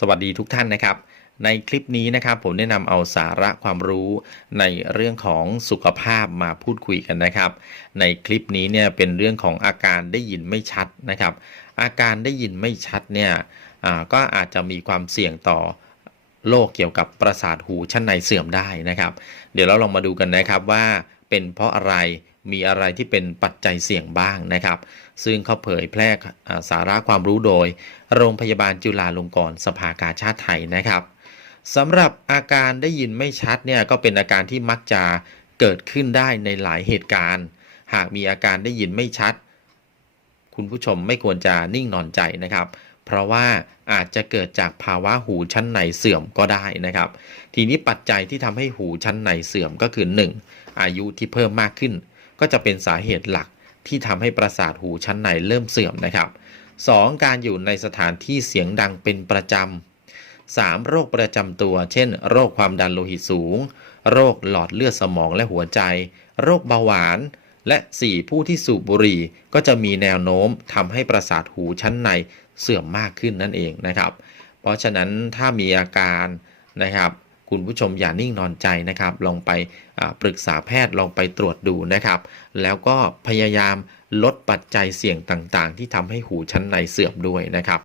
สวัสดีทุกท่านนะครับ ในคลิปนี้นะครับผมได้นำเอาสาระความรู้ในเรื่องของสุขภาพมาพูดคุยกันนะครับ ในคลิปนี้เนี่ยเป็นเรื่องของอาการได้ยินไม่ชัดนะครับ อาการได้ยินไม่ชัดเนี่ยอ่าก็อาจจะมีความเสี่ยงต่อโรคเกี่ยวกับประสาทหูชั้นในเสื่อมได้นะครับ เดี๋ยวเราลองมาดูกันนะครับว่าเป็นเพราะอะไร มีอะไรที่เป็นปัจจัยเสี่ยงบ้างนะครับ ซึ่งเขาเผยแพร่สาระความรู้โดย โรงพยาบาลจุฬาลงกรณ์สภากาชาติไทยนะครับสำหรับอาการได้ยินไม่ชัดเนี่ยก็เป็นอาการที่มักจะเกิดขึ้นได้ในหลายเหตุการณ์ หากมีอาการได้ยินไม่ชัด คุณผู้ชมไม่ควรจะนิ่งนอนใจนะครับ เพราะว่าอาจจะเกิดจากภาวะหูชั้นในเสื่อมก็ได้นะครับ ทีนี้ปัจจัยที่ทำให้หูชั้นในเสื่อมก็คือ 1. อายุที่เพิ่มมากขึ้น ก็จะเป็นสาเหตุหลักที่ทำให้ประสาทหูชั้นในเริ่มเสื่อมนะครับ 2. การอยู่ในสถานที่เสียงดังเป็นประจำ 3. โรคประจำตัว เช่น โรคความดันโลหิตสูง โรคหลอดเลือดสมองและหัวใจ โรคเบาหวาน และ 4. ผู้ที่สูบบุหรี่ก็จะมีแนวโน้มทำให้ประสาทหูชั้นในเสื่อมมากขึ้นนั่นเองนะครับ เพราะฉะนั้นถ้ามีอาการนะครับ คุณผู้ชมอย่านิ่งนอนใจนะครับ ลองไปปรึกษาแพทย์ลองไปตรวจดูนะครับ แล้วก็พยายามลดปัจจัยเสี่ยงต่างๆ ที่ทำให้หูชั้นในเสื่อมด้วยนะครับ